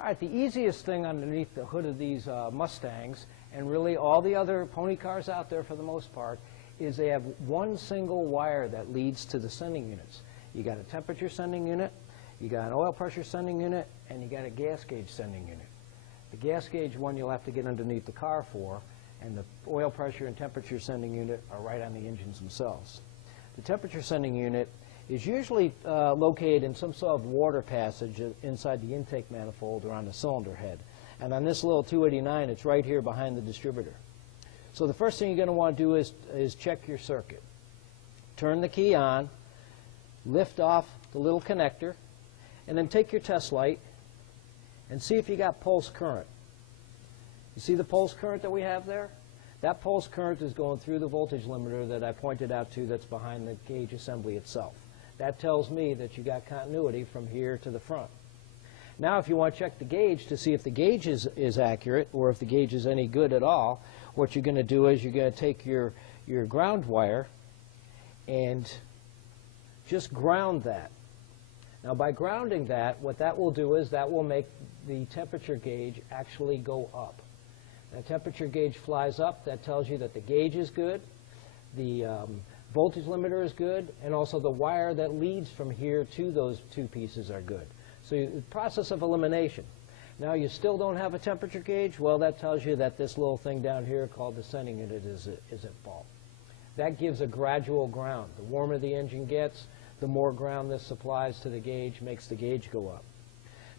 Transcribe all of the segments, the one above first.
All right, the easiest thing underneath the hood of these Mustangs, and really all the other pony cars out there for the most part, is they have one single wire that leads to the sending units. You got a temperature sending unit, you got an oil pressure sending unit, and you got a gas gauge sending unit. The gas gauge one you'll have to get underneath the car for, and the oil pressure and temperature sending unit are right on the engines themselves. The temperature sending unit is usually located in some sort of water passage inside the intake manifold or on the cylinder head. And on this little 289, it's right here behind the distributor. So the first thing you're going to want to do is check your circuit. Turn the key on, lift off the little connector, and then take your test light and see if you got pulse current. You see the pulse current that we have there? That pulse current is going through the voltage limiter that I pointed out to that's behind the gauge assembly itself. That tells me that you got continuity from here to the front. Now if you want to check the gauge to see if the gauge is accurate or if the gauge is any good at all, what you're going to do is you're going to take your ground wire and just ground that. Now by grounding that, what that will do is that will make the temperature gauge actually go up. The temperature gauge flies up. That tells you that the gauge is good, the voltage limiter is good, and also the wire that leads from here to those two pieces are good. So the process of elimination. Now you still don't have a temperature gauge. Well, that tells you that this little thing down here called the sending unit is at fault. That gives a gradual ground. The warmer the engine gets, the more ground this supplies to the gauge, makes the gauge go up.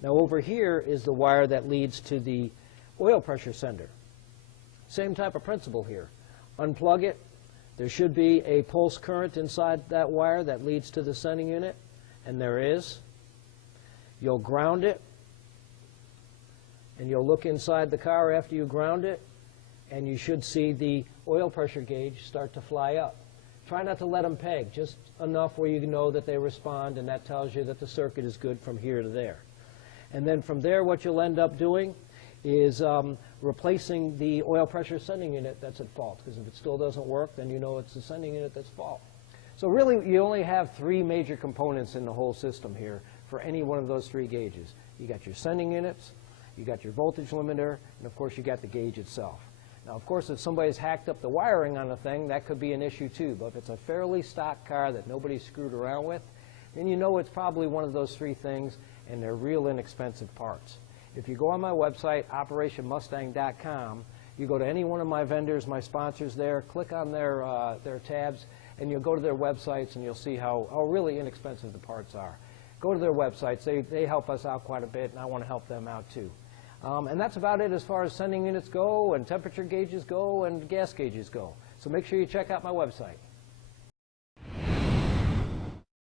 Now over here is the wire that leads to the oil pressure sender. Same type of principle here. Unplug it. There should be a pulse current inside that wire that leads to the sending unit, and there is. You'll ground it, and you'll look inside the car after you ground it, and you should see the oil pressure gauge start to fly up. Try not to let them peg, just enough where you know that they respond, and that tells you that the circuit is good from here to there. And then from there, what you'll end up doing is replacing the oil pressure sending unit that's at fault, because if it still doesn't work, then you know it's the sending unit that's at fault. So really, you only have three major components in the whole system here for any one of those three gauges. You got your sending units, you got your voltage limiter, and of course you got the gauge itself. Now of course if somebody's hacked up the wiring on the thing, that could be an issue too, but if it's a fairly stock car that nobody's screwed around with, then you know it's probably one of those three things, and they're real inexpensive parts. If you go on my website, operationmustang.com, you go to any one of my vendors, my sponsors there, click on their tabs, and you'll go to their websites and you'll see how really inexpensive the parts are. Go to their websites. They help us out quite a bit, and I want to help them out too. And that's about it as far as sending units go, and temperature gauges go, and gas gauges go. So make sure you check out my website.